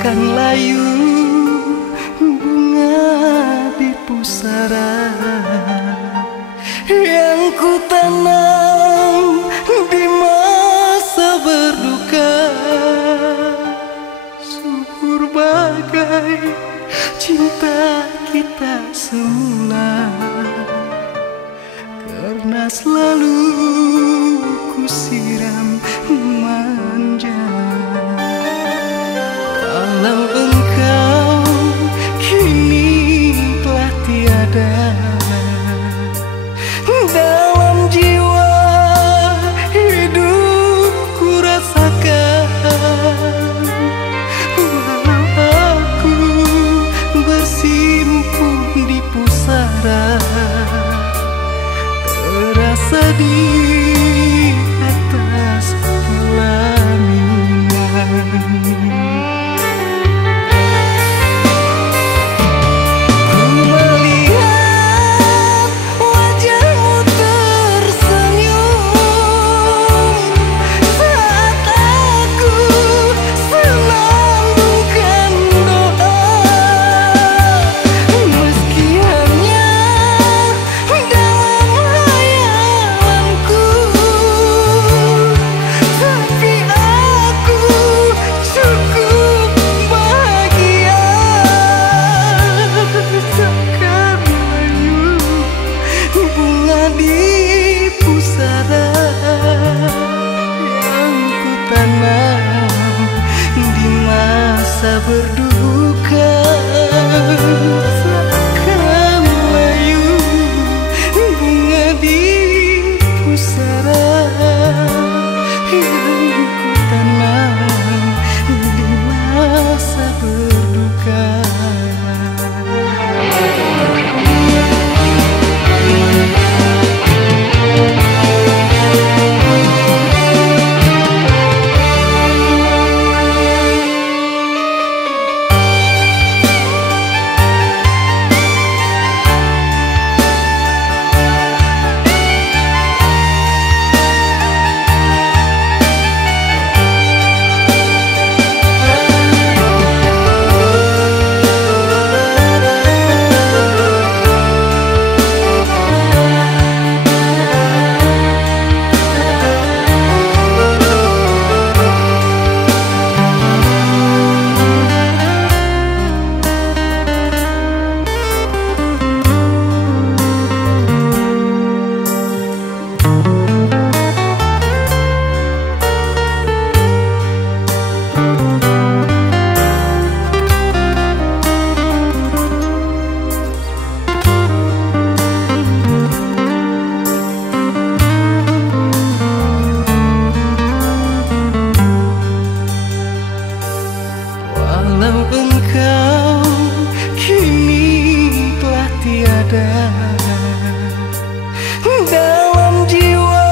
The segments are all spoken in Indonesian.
Bagaikan layu bunga di pusara yang ku tanam di masa berduka. Subur bagai cinta kita semula, karena selalu ku siram manja. Kalau engkau kini telah tiada dalam jiwa, hidupku rasakan. Walau aku bersimpuh di pusara, terasa di atas pelaminan. Masa berduka takkan layu bunga di pusara yang ku tanam di masa berduka. Walau engkau kini telah tiada dalam jiwa,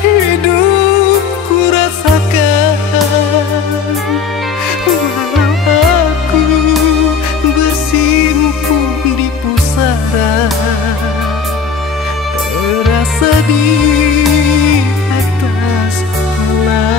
hidupku rasakan. Walau aku bersimpuh di pusara, terasa di atas pelaminan.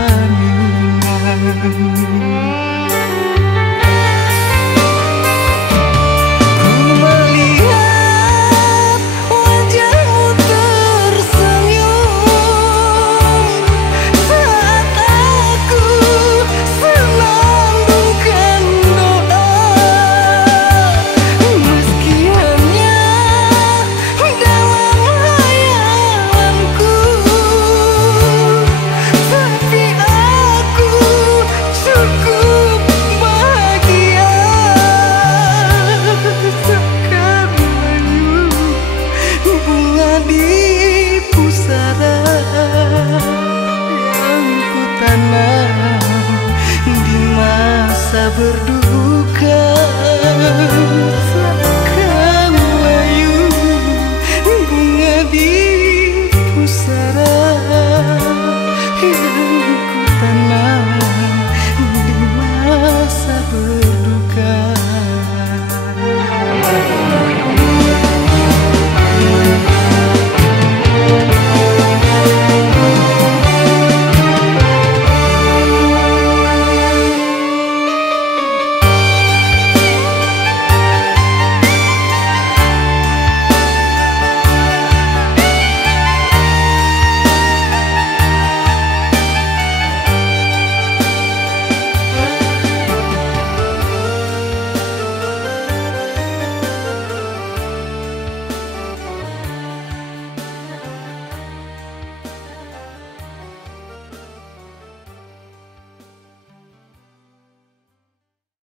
Di pusara yang ku tanam di masa berduka.